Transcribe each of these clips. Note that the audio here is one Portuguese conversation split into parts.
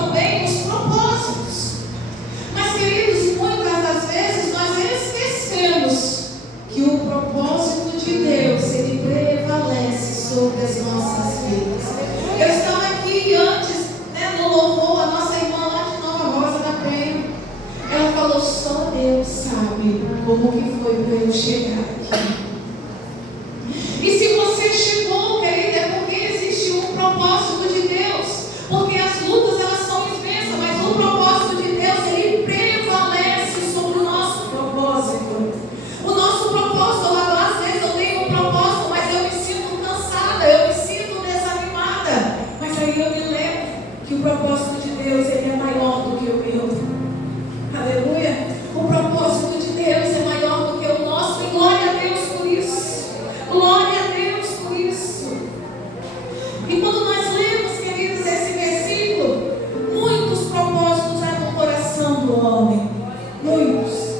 também os propósitos. Mas, queridos, muitas das vezes nós esquecemos que o propósito de Deus, ele prevalece sobre as nossas vidas. Eu estava aqui antes, no louvor, a nossa irmã lá de Nova Rosa da Penha, ela falou: só Deus sabe como que foi para eu chegar aqui. E se você chegou, querida, é porque existe um propósito de Deus. Porque as lutas, elas são imensas, mas o propósito de Deus, ele prevalece sobre o nosso propósito. O nosso propósito, às vezes eu tenho um propósito, mas eu me sinto cansada, eu me sinto desanimada. Mas aí eu me lembro que o propósito de Deus, ele é maior do que o meu. Aleluia. O propósito de Deus é maior do que o nosso. E glória a Deus por isso. Glória a Deus por isso. E quando nós lemos, queridos, esse versículo, muitos propósitos há no coração do homem. Muitos.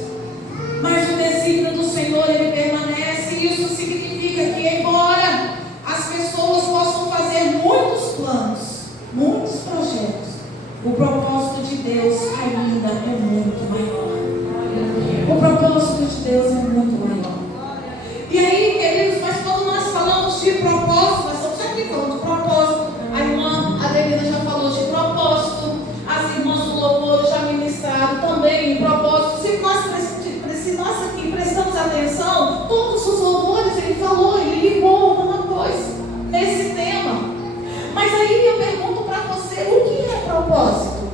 Mas o desígnio do Senhor, ele permanece. E isso significa que, embora as pessoas possam fazer muitos planos, muitos projetos, o propósito de Deus ainda é muito maior. O propósito de Deus é muito maior. E aí, queridos, mas quando nós falamos de propósito, nós estamos sempre falando de propósito. A irmã Adelina já falou de propósito, as irmãs do louvor já ministraram também em propósito. Se nós aqui prestamos atenção, todos os louvores ele falou, ele ligou alguma coisa nesse tema. Mas aí eu pergunto para você, o que é propósito?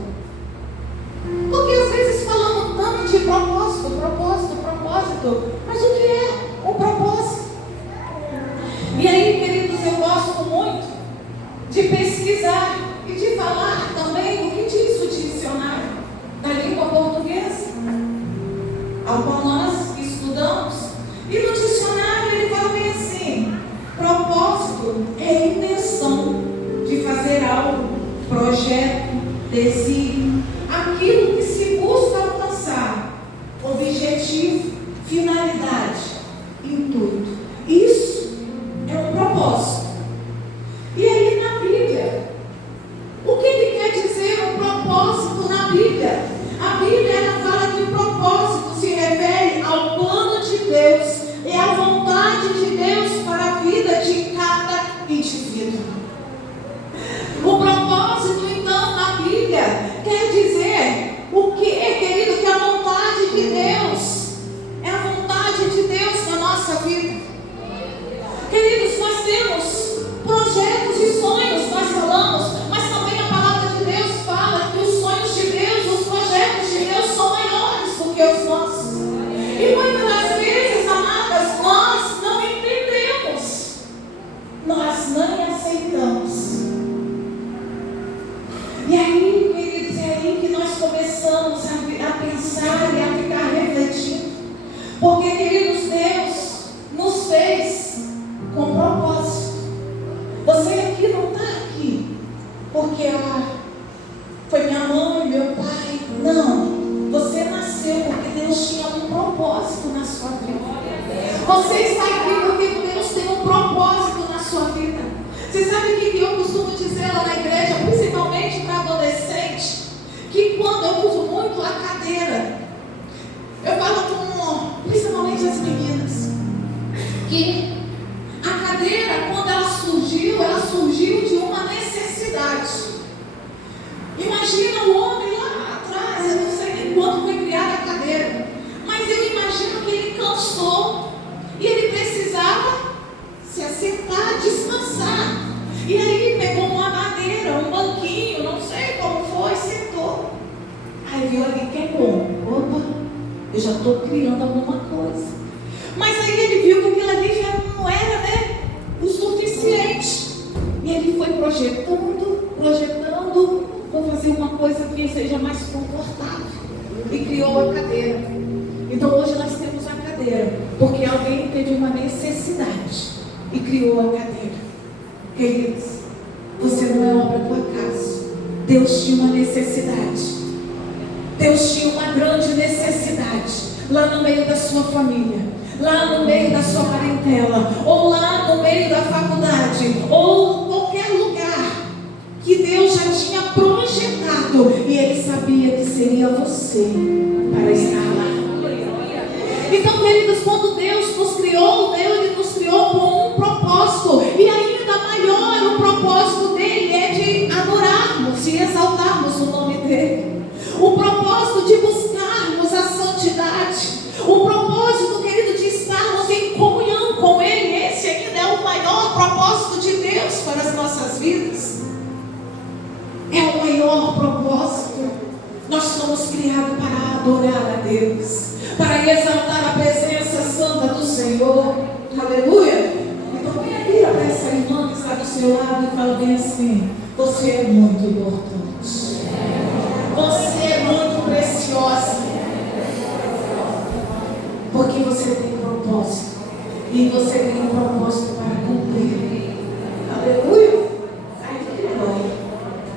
Porque às vezes falamos tanto de propósito, mas o que é o propósito? E aí, queridos, eu gosto muito de pesquisar e de falar também o que diz o dicionário da língua portuguesa, ao qual nós estudamos. E no dicionário ele fala bem assim: propósito é a intenção de fazer algo, projeto, desígnio, aquilo que se busca alcançar, objetivo, finalidade, intuito. Isso é um propósito. E aí na Bíblia, o que ele quer dizer um propósito na Bíblia? A Bíblia, ela fala que o propósito se refere ao plano de Deus, é a vontade de Deus para a vida de cada indivíduo. O propósito, então, na Bíblia, quer dizer o que, querido? Que a vontade de Deus é a vontade de Deus na nossa vida. Queridos, nós temos projetos e sonhos, nós falamos, mas também a palavra de Deus fala que os sonhos de Deus, os projetos de Deus são maiores do que os nossos. E muitas das vezes, amadas, nós não entendemos, nós não aceitamos. E aí, queridos, é aí que nós começamos a pensar e a ficar refletindo. Porque, queridos, Deus nos fez com propósito. Você aqui não está aqui porque foi minha mãe, meu pai. Não. Você nasceu porque Deus tinha um propósito na sua vida. Você está aqui porque Deus tem um propósito na sua vida. Você sabe o que eu costumo dizer lá na igreja, principalmente para adolescente? Que quando eu uso muito a cadeira, eu falo principalmente as meninas, que a cadeira, quando ela surgiu de uma necessidade. Imagina o homem lá atrás, eu não sei nem quando foi criada a cadeira, mas eu imagino que ele cansou e ele precisava se assentar, descansar. E aí pegou uma madeira, um banquinho, não sei como foi, sentou. Aí viu ali, queimou. Opa, eu já estou criando alguma coisa. Mas aí ele viu que aquilo ali já não era, o suficiente. E ele foi projetando, vou fazer uma coisa que seja mais confortável. E criou a cadeira. Então hoje nós temos a cadeira, porque alguém teve uma necessidade e criou a cadeira. Queridos, você não é obra do acaso. Deus tinha uma necessidade. Deus tinha uma grande necessidade lá no meio da sua família, lá no meio da sua parentela, ou lá no meio da faculdade, ou qualquer lugar que Deus já tinha projetado chamado e Ele sabia que seria você para estar lá. Então, queridos, quando Deus nos criou, Ele nos criou com um propósito, e ainda maior, o propósito dele é de adorarmos e exaltarmos o nome dele. O propósito de buscarmos a santidade, o propósito, querido, de estarmos em comunhão com Ele. Esse ainda é o maior propósito de Deus para as nossas vidas. É o maior propósito. Nós somos criados para adorar a Deus, para exaltar a presença santa do Senhor. Aleluia. Então vira para essa irmã que está do seu lado e fala bem assim: você é muito importante, você é muito preciosa, porque você tem propósito, e você tem um propósito